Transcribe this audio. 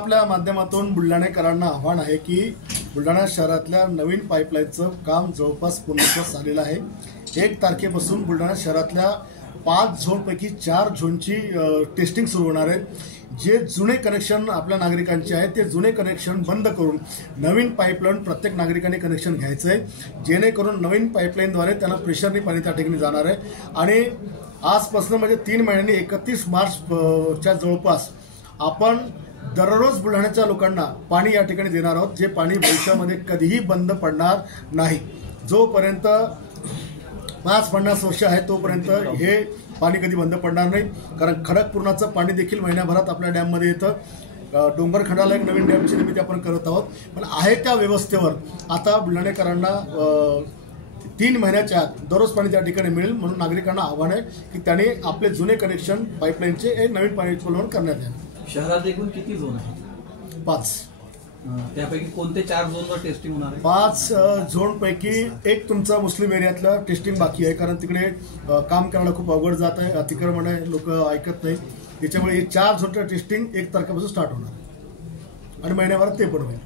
आपल्या माध्यमातून बुलढाणेकरांना आव्हान आहे की बुलढाणा शहरातल्या नवीन पाईपलाईनचं काम जवळपास पूर्णत्वास आलेलं आहे। 1 तारखेपासून बुलढाणा शहरातल्या 5 झोनपैकी 4 झोनची टेस्टिंग सुरू होणार आहे। जे जुने कनेक्शन आपल्या नागरिकांचे आहेत ते जुने कनेक्शन बंद करून नवीन पाईपलाईन प्रत्येक नागरिकांनी कनेक्शन घ्यायचं आहे, जेणेकरून नवीन पाईपलाईनद्वारे त्यांना प्रेशरने पाणी त्या ठिकाणी जाणार आहे। आणि आजपासून म्हणजे 3 महिन्यांनी 31 मार्चच्या जवळपास आपण दररोज बुलढाण्याच्या लोकांना पाणी या ठिकाणी देणार आहोत, जे पाणी भविष्यामध्ये कधीही बंद पडणार नाही। जोपर्यंत 50-50 वर्ष आहे तोपर्यंत हे पाणी कधी बंद पडणार नाही, कारण खडकपूर्णाचं पाणी देखील महिन्याभरात आपल्या डॅममध्ये येतं। डोंगरखंडाला एक नवीन डॅमची निर्मिती आपण करत आहोत, पण आहे त्या व्यवस्थेवर आता बुलढाणेकरांना 3 महिन्याच्या आत दररोज पाणी त्या ठिकाणी मिळेल। म्हणून नागरिकांना आव्हान आहे की त्यांनी आपले जुने कनेक्शन पाईपलाईनचे हे नवीन पाणी पुरवठा करण्यात यावे। शहरात एकूण किती झोन आहेत? 5। त्यापैकी कोणते 4 झोनवर टेस्टिंग होणार आहे? 5 झोनपैकी एक तुमचा मुस्लिम एरियातलं टेस्टिंग बाकी आहे, कारण तिकडे काम करायला खूप अवघड जात आहे, अतिक्रमण आहे, लोक ऐकत नाही। त्याच्यामुळे हे 4 झोनचं टेस्टिंग 1 तारखेपासून स्टार्ट होणार आणि महिन्याभरात ते पण होईल।